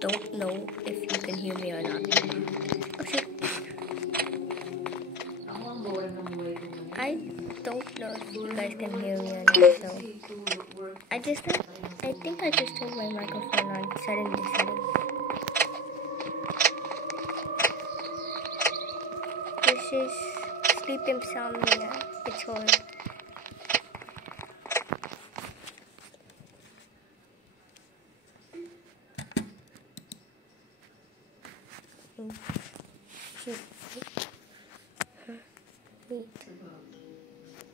don't know if you can hear me or not. Oh shit. I don't know if you guys can hear me or not, so I think I just turned my microphone on settings. This is Sleep Insomnia. It's horror.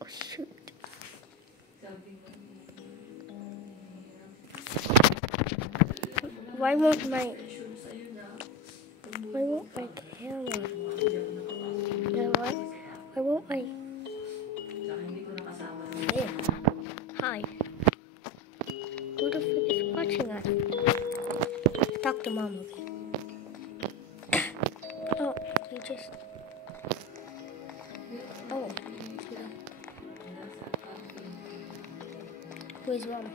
Oh shoot. Why won't my camera? Why won't my there? Hi. Who the fuck is watching us? Talk to mom, okay? Oh, you just oh. Where's mom?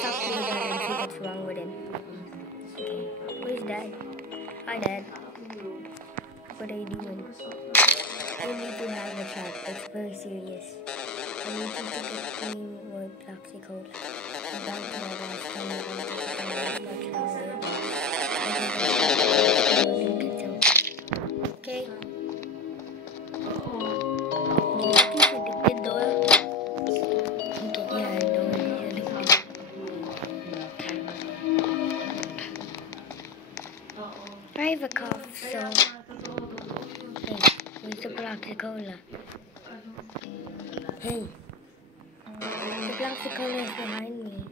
Talk to your dad and see what's wrong with him. Okay. Where's dad? Hi dad. What are you doing? I need to have a chat. It's very serious. I need to take a clean or Plaxicola. I'm down to my last time. Okay. I have a cough, so hey, where's the Plaxicola? Hey, the Plaxicola is behind me.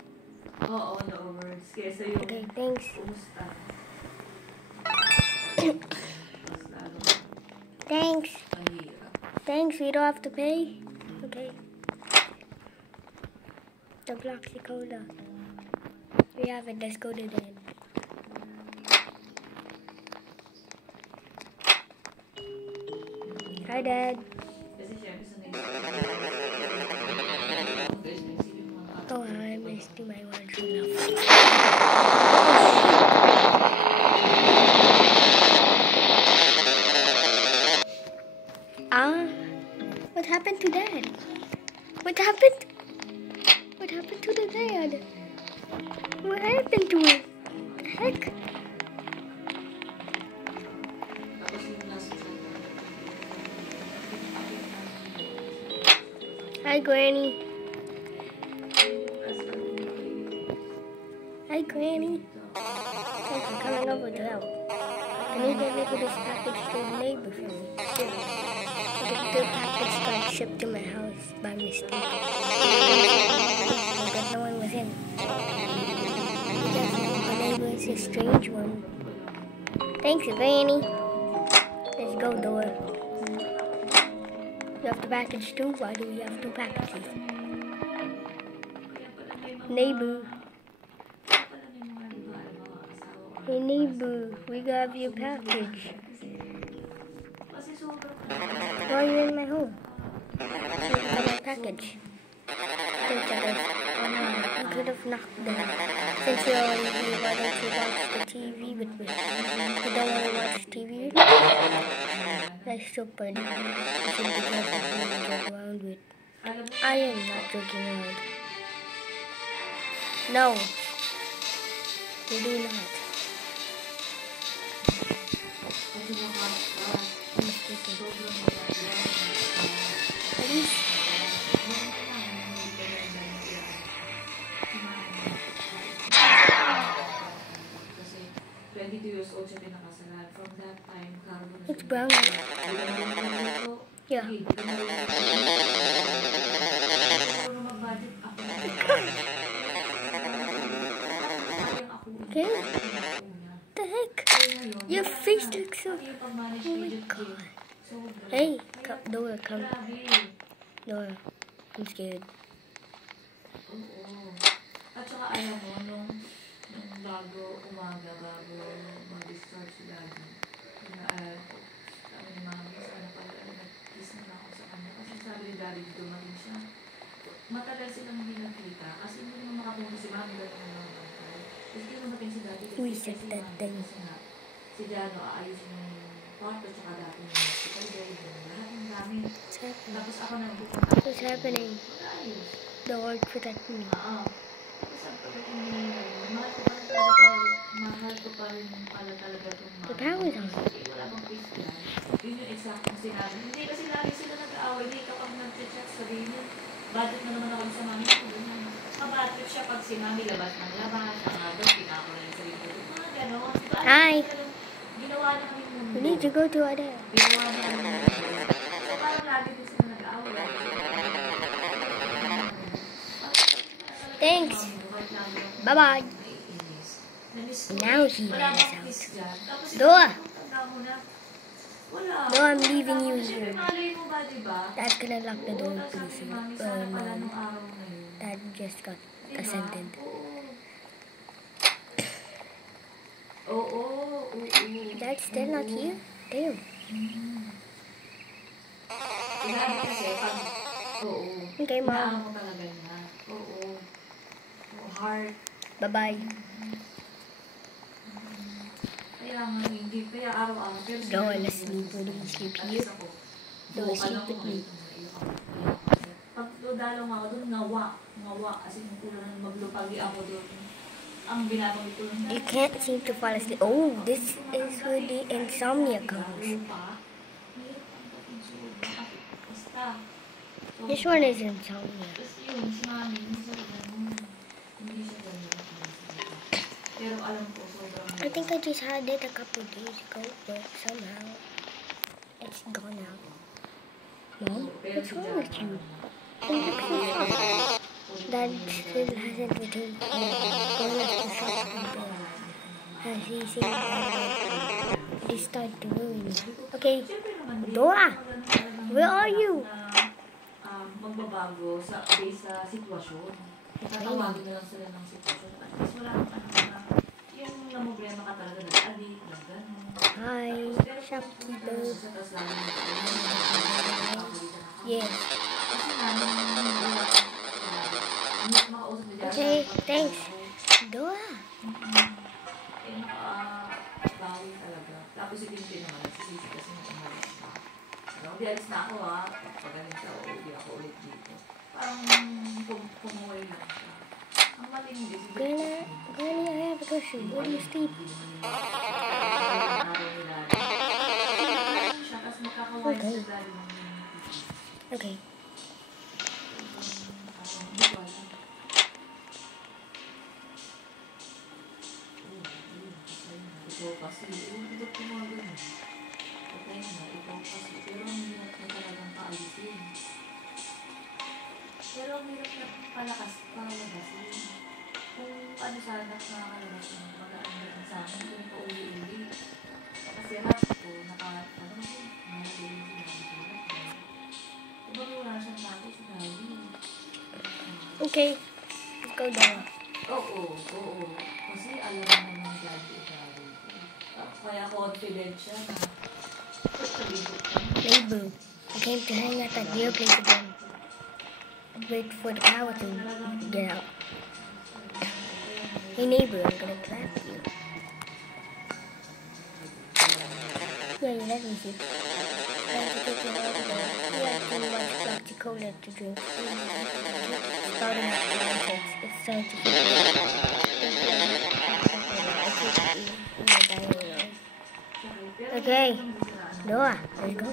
Okay, thanks. Thanks, we don't have to pay. Okay. The Plaxicola. We have it, let's go to bed. Hi, Dad. Oh, I missed my one true love. What happened to Dad? What happened to the dad? What happened to him? The heck? Hi, Granny. Hi, Granny. Thanks for coming over to help. I need to deliver this package to the neighbor for me. The package got shipped to my house by mistake. But no one was in. The neighbor is a strange one. Thanks, Granny. Let's go, Dora. You have the package too? Why do we have two packages? Neighbor. Hey neighbor, we got your package. Why are you in my home? You got my package. I could have knocked them. Since you're already here, why don't you watch the TV with me? You don't want to watch TV with me? That's stupid. You should be careful who you joke around with. I am not joking around. No. You do not. Please. 22 years old siya pinakasalan. From that time, Carlo... It's brown. Yeah. Okay. What the heck? Your face looks so... Oh my god. Hey, Dora, come. Dora, I'm scared. At saka alam mo, nung bago umaga, bago mag-start sila, naalala ko, sabi ni Mami, sana pala Daddy dito maging siya. Matagal silang hindi nagkita kasi hindi naman makapunta si Mami ganun naman. Kasi hindi naman si Daddy kasi Reset that thing. si Jano aayusin yung kwarto tsaka dati yung hospital guide lahat ng gamit. Tapos ako nang pupunta. What's happening? Ayos. The Lord protect me. Oo. Tapos ang pagdating ni mahal ko pa rin pala talaga itong The power's on. wala bang peace yan. Yun yung exact na sinabi. Hindi kasi lagi sila nag-aaway. Hindi kapag nag-chat sabihin yun. Budget na naman ako sa mami ko. Mabatrip siya pag si mami labas ng labas. Ang agad, pinako na yung sarili ko. Mga gano'n. Hi. Ginawa na kami mundo. We need to go to other. Ginawa na kami mundo. So parang lagi din sila nag-aaway. Thanks. Bye-bye. Now he runs out. Doa. No, I'm leaving you here. Dad's gonna lock the door, please. Dad just got ascended. Dad's still not here? Damn. Okay, Mom. Bye-bye. Go and sleep. Will you sleep here? No, sleep with me. Pag dalaw ako doon, ngawa. Kasi yung ulan maglupagi ako doon. Ang binabanggit ko lang. You can't seem to fall asleep. Oh, this is where the insomnia comes. This one is insomnia. I think I just had it a couple days ago, but somehow it's gone out. Mom, what's wrong with you? You look so shocked. Dad still hasn't returned. Going up to shop as he seems they start to worry me. Okay, Dora, where are you? Magbabago sa based sa sitwasyon. Tatawagin na lang sila ng sitwasyon. At wala yung namogrema ka talaga nag-adik, nag-ganon. Hi, shopkeeper. Yes. Okay, thanks. Dora. Bawi talaga. Tapos si Tintin naman, nagsisisi kasi umalis pa. Di alis na ako pagaling ka, hindi ako ulit dito. Parang pumuwi lang siya. Ang malindi si Granny, I have a question. Where do you sleep? Okay. Ito kasi, ito pumagal na. Patay na, ito kasi. Pero ang hirap na talagang kaalisin. Pero ang hirap na palakas, palagasin. Kung ano sana nakakalabas ng magaan na sa akin, kung pauwi-uli. Kasi lahat ko, nakakalaman ko, nakakalisin sila. Diba wala siyang natin si Daddy? Okay, let's go down. Oo. Kasi alam mo naman Daddy Daddy. Kaya confident siya na Neighbor, I came to hang out at your place again. Wait for the power to get out. Hey neighbor, I'm gonna clap you. Yeah, you let me see. I have to take you over there. You have too much black Cola to drink. Starting at nonsense. It's time to Okay, Noah, let's go.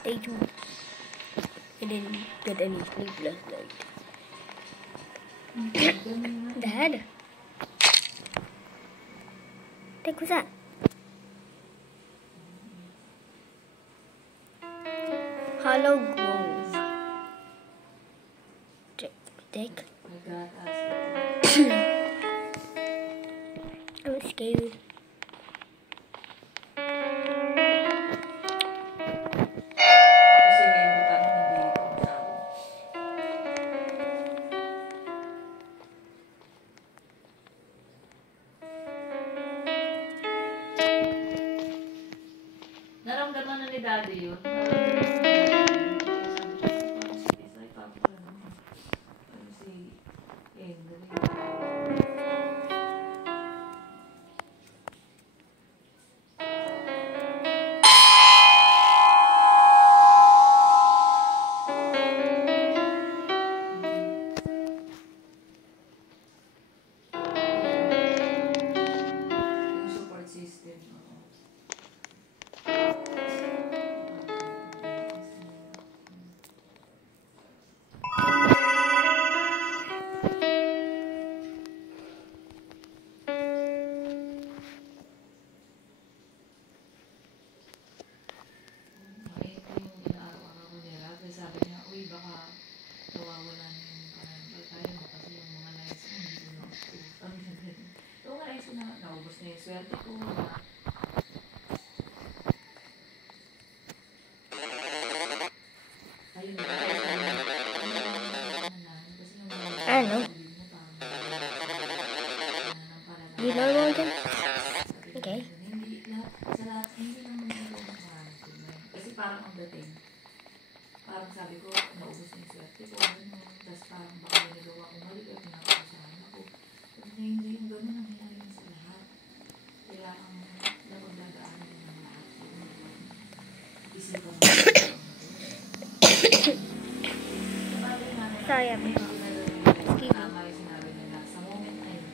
Stay tuned. I didn't get any sleep last night. Dad? What was that? Hollow Grove. Dick. I'm scared. kay daddy yun. Swerte ko na. Ayun na. I don't know. You know Morgan? Okay. Hindi lahat, sa lahat, hindi naman kasi parang ang dating. Parang sabi ko, naubos na yung swerte ko. Tapos parang baka may nagawa kong mali at pinapakasahan ako. Kasi hindi yung gano'n ang nangyari sa lahat. Kailangan na magdadaanan ng lahat. Isipan mo. Sorry, I'm Excuse me. Sinabi nila, sa moment na yun,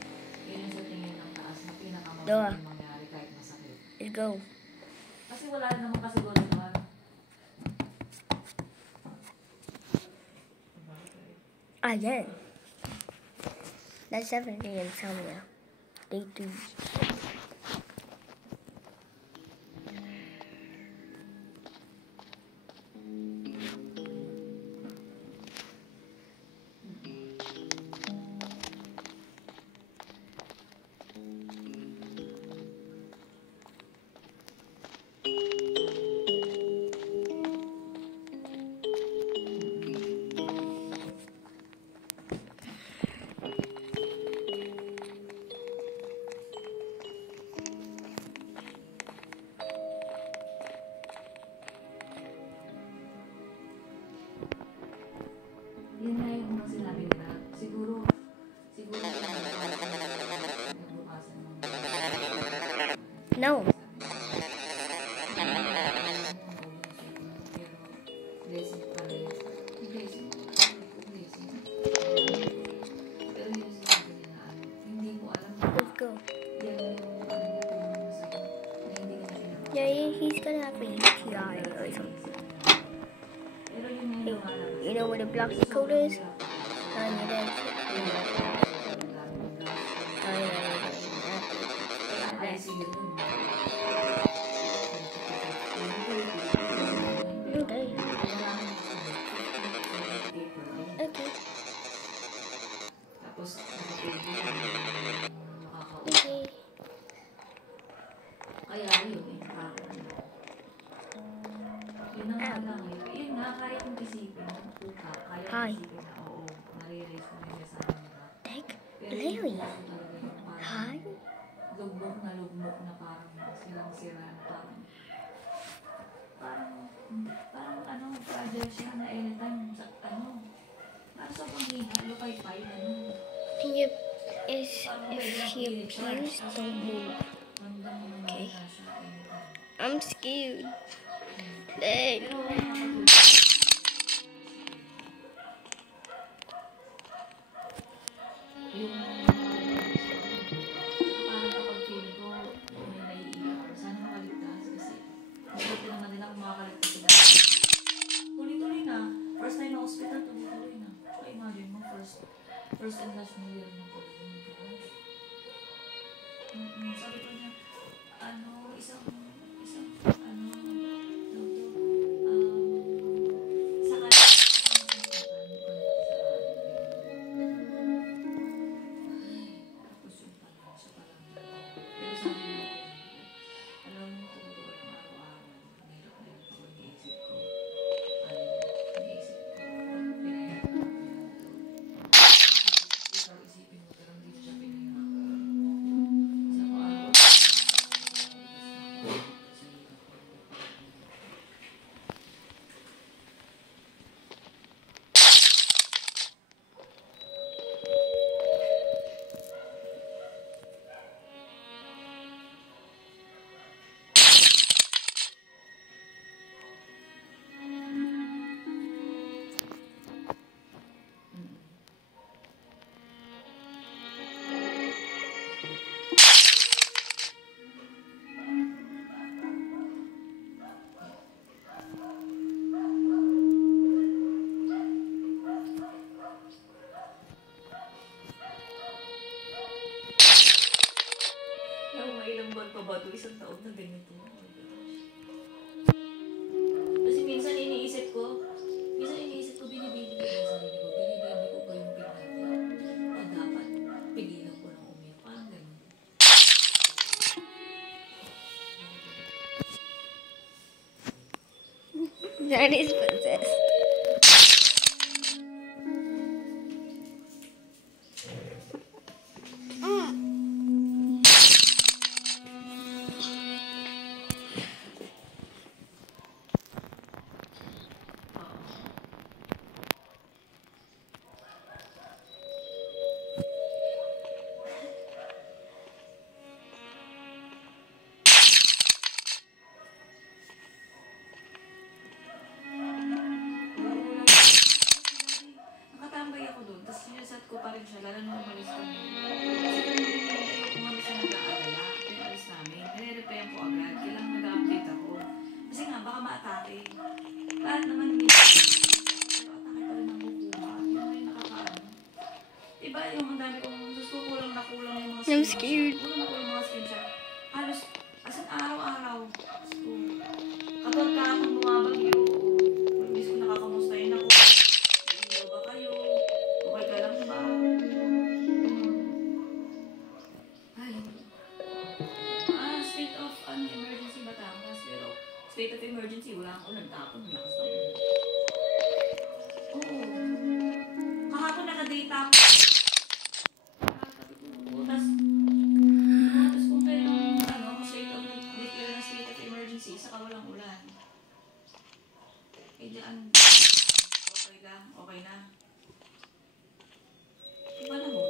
yun yung sa tingin ng taas na pinakamagaling mangyari kahit masakit. Let's go. Kasi wala naman kasiguro naman. Again. That's definitely insomnia. Day 2. Yun na yung unang sinabi nila. Siguro, No. blessing pa rin. Blessing. Pero yung sinabi nila, hindi mo alam na Let's go. yan yung masakit na hindi ka na pinagawa. Yeah, he's gonna have a UTI or something. Pero yun yung lumalabas. You know what a block code is? Okay. Okay. Tapos, Okay. kaya yun, yun ang lang yun nga, kaya kong isipin, puka, kaya Hi. kong isipin na, oo, nare-raise ko na yung sa nila. Heck, Pero Larry. yun talaga yung parang Hi. lugmok na parang silang sira na parang ano, fragile siya na anytime, parang sobrang hihalo kay Pai, If he appears, don't move. Okay. I'm scared. Dad. Parang kapag feel ko, may naiiyak. Sana makaligtas kasi mabuti naman din ako makakaligtas sa dati. Tuloy-tuloy na. First time na hospital, tuloy-tuloy na. Kaya imagine mo, first and last New Year mo po. Sabi ko niya, isang pa ba ito? Isang taon na ganito. Kasi minsan iniisip ko, binibili ko yung sarili ko. Binibili ko pa yung pinati. O dapat, pigilan ko ng umiyak. Parang ganun. That is possessed. Nakatambay ako doon, tapos sinasat ko pa rin siya, lalo nung umalis kami. Kasi kung umalis na nag-aalala, yung alis namin, nare-repayan ko agad, kailangan mag-update ako. Kasi nga, baka ma-atake. Lahat naman pero atake pa rin ang kukuha. Yun na yung nakakaano. Diba yung ang dami kong, gusto kulang na kulang yung mga I'm screenshot. scared. Kulang na kulang yung mga screenshot. Halos, as in araw-araw. So, kapag ka akong bumabagyo, miss ko nakakamustahin ako. Ilaw ba kayo? Okay ka lang ba? Ay. State of emergency Batangas. Pero state of emergency, wala akong ulan. Tapon, lakas na ulan. Oo. Kahapon naka-data ako. Tapos kung kayo state of declare na state of emergency, saka walang ulan. Eh, diyan, okay lang, okay na. Iba na mo.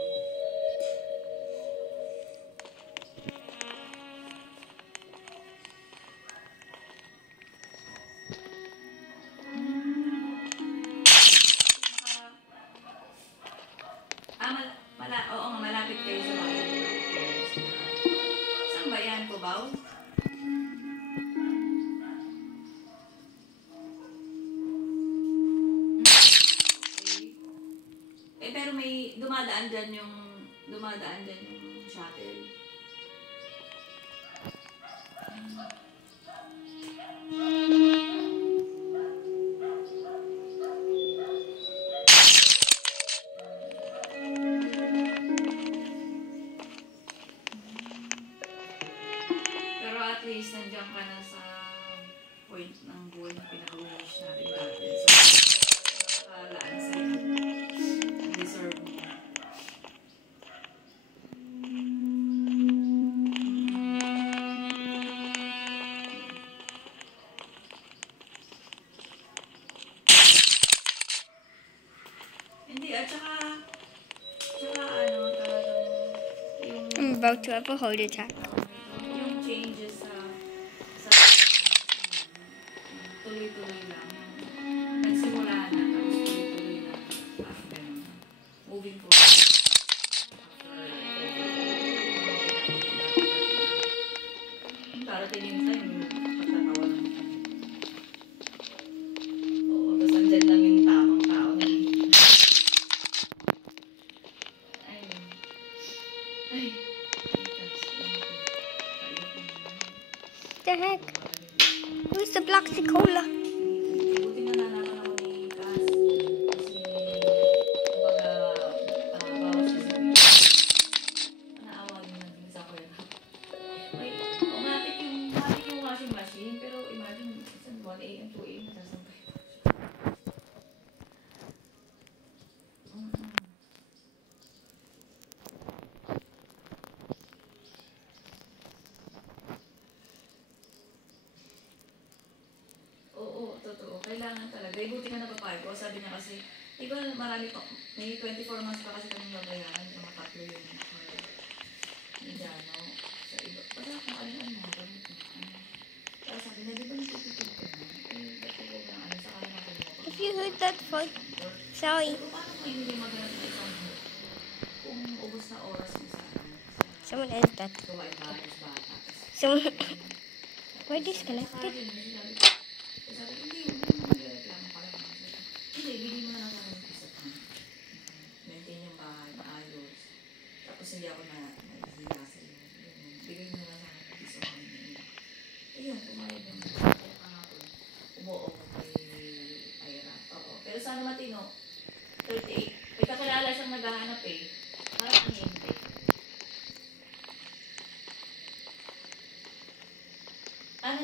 Oo nga, malapit kayo sa mga repairs. Saan ba yan, Cubao? Okay. Pero may dumadaan dyan yung shuttle. Pero at least nandiyan ka na sa point ng buhay na pinaka-wish natin dati. So, nakalaan sa'yo. Deserve mo. Hindi, at saka talagang yung I'm about to have a heart attack. yung changes sa tuloy-tuloy lang. Nagsimula na, tapos tuloy-tuloy na. After, moving forward. Darating yung time, pagtatawa lang. Oo, tapos andyan lang yung tamang tao na ay, The heck? Where's the black cola? buti na nalaman ako ni Cass. Kasi, kumbaga, bawas kasi naawa din natin sa kuya. May automatic yung washing machine, pero imagine, 1 AM, 2 AM, nasasampay pa siya. Oo, totoo. Kailangan talaga. Buti na napapayag ko. Sabi niya kasi, di ba marami pa, may 24 months pa kasi kami babayaran. Yung mga tatlo yun. Indiano. Sa iba. Wala kung ano-ano mga gamit na. Kaya sabi na, di ba nagtututug ko na? Eh, ba't ko ng ano sa kanya kumuha? If you heard that fart, sorry. Pero paano mo hindi maghanap ng isang kung ubos na oras mo sa Someone else that. gawain bahay sa bata? Someone. We're disconnected. Sabi, hindi mo nagreklamo pa lang. Hindi, bigyan mo na lang ako ng peace of mind. Maintain yung bahay, maayos. Tapos hindi ako na nahihiya sa iyo. Bigyan mo na lang ako ng peace of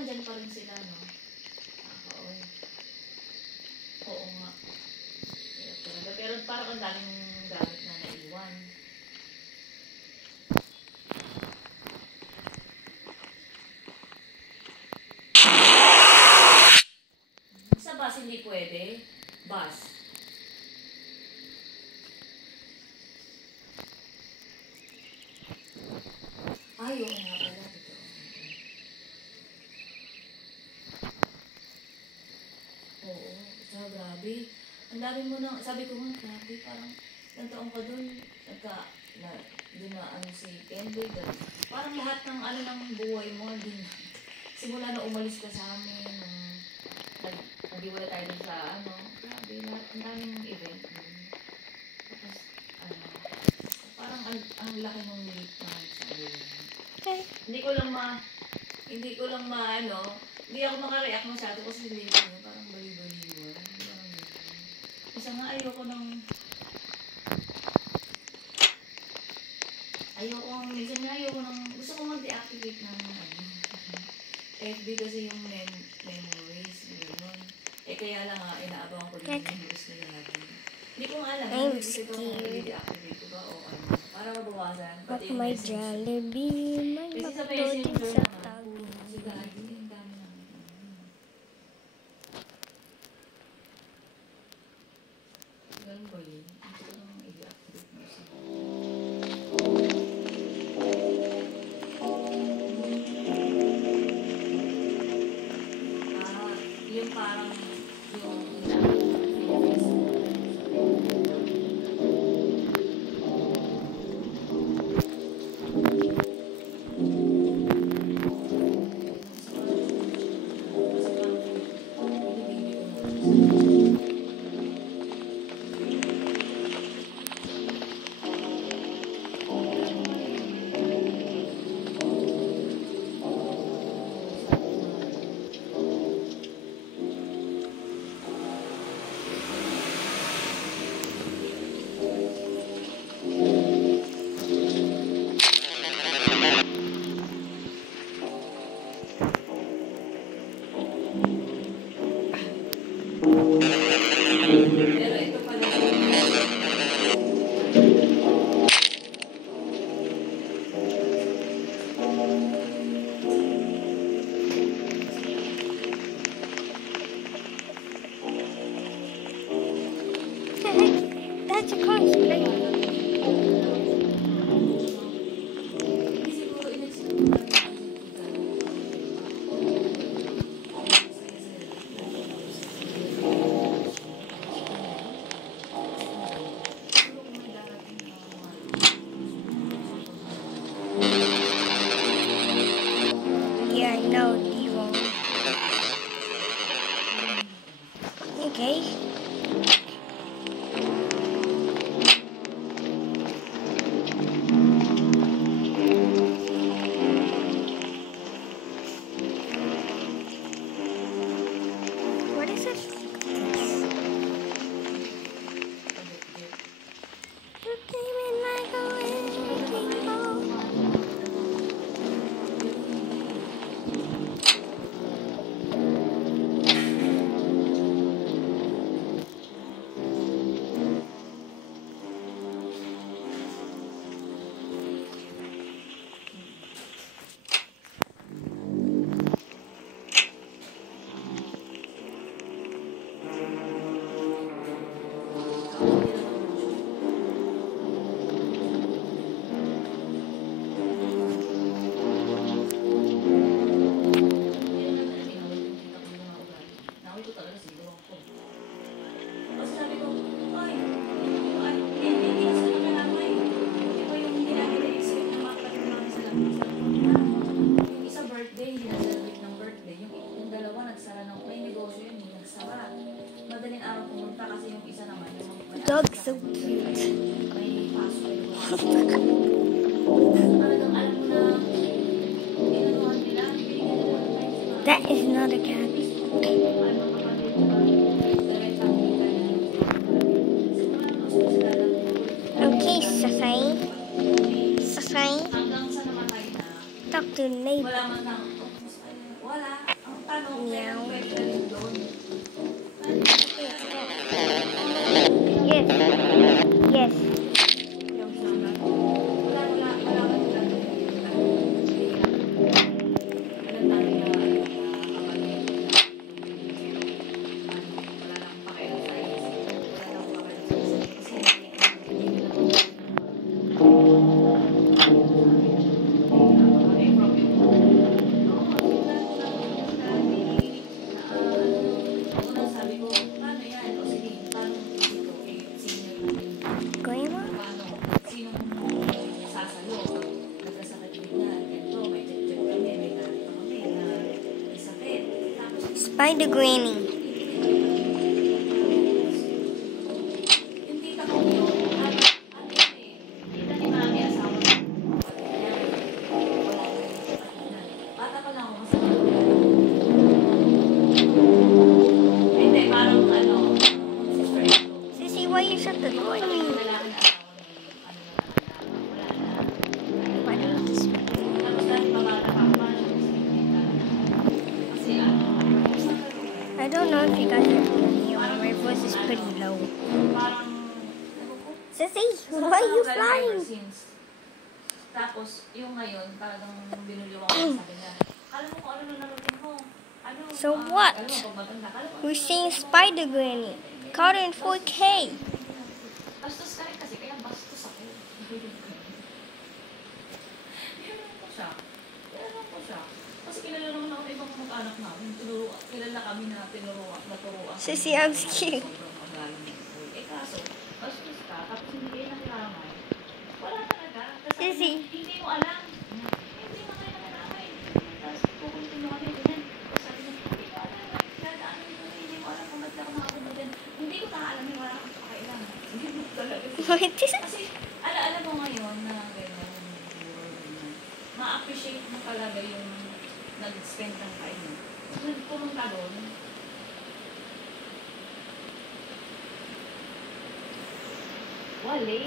nandyan pa rin sila, no? Nakaka-uwi. Oo nga. Hirap talaga. Pero parang ang daming gamit na naiwan. Sa bus hindi pwede. Bus. Ay, oo nga pala. Totoo. Oo. So, grabe. Ang dami mo nang, sabi ko nga, grabe, parang ilang taong ka dun, dun na ano si Kendrick, parang lahat ng ano ng buhay mo, dun, simula na umalis ka sa amin, nag-iwala tayo dun sa ano, grabe, lahat, ang daming event dun. Tapos, ano, parang ang laki ng leap na sa buhay mo. Hindi ko lang ano, hindi ako makareact masyado kasi hindi ko, parang bali-baliwan. Parang isa nga ayoko gusto ko mag-deactivate ng ano, FB kasi yung memories, gano'n. Kaya lang nga, inaabangan ko din yung memories nila natin. Hindi ko nga alam, gusto ko i-deactivate ko ba o ano, para mabawasan. But my Jollibee, may kasi sa makloading messenger sa naman, tabi. si Daddy, ang dami namin. Ganun ba yun? Gusto ko nang i-deactivate mo siya. Yung parang pero ito pala That's a cosplay. Yeah, no, you won't. Okay. What is it? You came in like a wrecking ball. Dog's so cute. That is not a cat. Okay, Sasay. Sasay. Talk to the neighbor. Wala. tanong, kaya Meow. pwede ka rin doon. Yes. Yes. Yung sama. Wala ka Going on? Spider Granny. Sissy, why you shut the door on me? Why don't you speak? I don't know if you guys can hear me. My voice is pretty low. Sissy, why are you flying? Tapos, yung ngayon, talagang binuliwang ko sa kanya. Alam mo kung ano narating ko? Ano, So what? alam mo, pag maganda, alam mo, We're seeing Spider Granny. Caught in 4K. bastos ka rin kasi, kaya bastos ako. Kailan ko siya. Kasi kilala naman ako ng ibang mag-anak namin. Kilala kami na naturuan. Sissy, I was cute. Sobrang magaling ng school. Kaso, bastos ka, tapos hindi kayo nakiramay. Wala talaga. Tapos Sissy. hindi mo alam. Hindi mo kayo nakiramay. Tapos pupuntin mo kami, ganyan. Tapos sabi niya, hindi mo alam. Dadaan mo, hindi mo alam kung ba't ako nakapunta dyan. Hindi ko alam, wala akong pakailan. Hindi mo talaga. What is it? Kasi, alam mo ngayon na gano'n, ma-appreciate mo talaga yung nag-spend ng time mo. Kung pumunta doon, wali.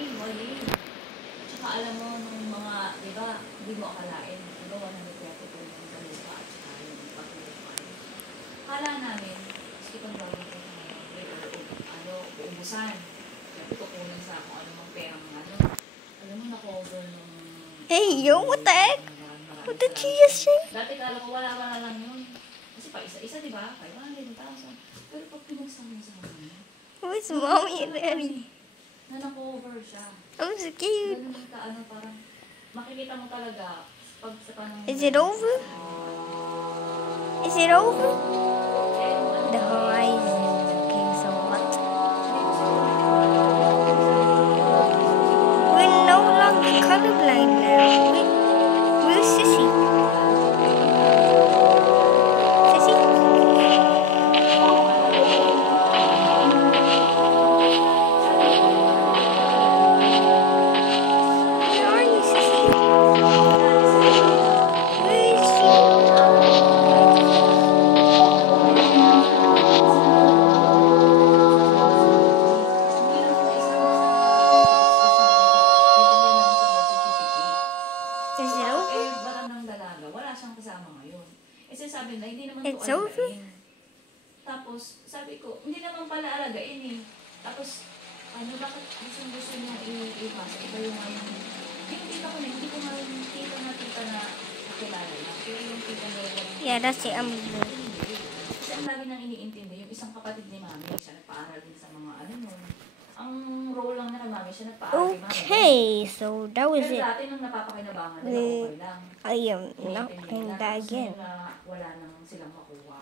Tsaka alam mo, nung mga, di ba, hindi mo akalain, di ba, 130 po yung sa lupa at saka yung pag-lupa. Kala namin, kasi kung gawin ko uubusan. Sabi ko kunin sa kung ano mang perang alam mo, na-cover nung Hey, yo, what the heck? What did you just say? dati kala ko wala lang yun. Kasi pa isa-isa, di ba? 500,000. Pero pag pinagsama-sama niya, Where's mommy and daddy? na na-cover siya. I'm so cute. Ganun ka, parang makikita mo talaga pag sa panang... Is it over? Is it over? The horizon. Okay, so what? We're no longer colorblind now. We're Sissy. Sissy? Where are you, Sissy? Where is she? Is it over? Barang dalaga, wala siyang kasama ngayon. Kasi sabi na, hindi naman It's to over? alagain. Tapos, sabi ko, hindi naman pala alagain eh. Tapos, bakit gusto niya i-ipasa? Iba yung ngayon. Yung tita ko na, hindi ko nga yung tita na nakilala na. Pero yung tita na Yeah, that's it. I'm kasi ang lagi nang iniintindi, yung isang kapatid ni Mami, siya nagpaaral din sa mga nun. Ang role lang niya kay Mami, siya nagpaaral kay Mami. okay. So that was Pero it. dati nung napapakinabangan nila, okay lang. I am not Iniintindi playing nila. that Tapos again. ngayon na wala nang silang makuha.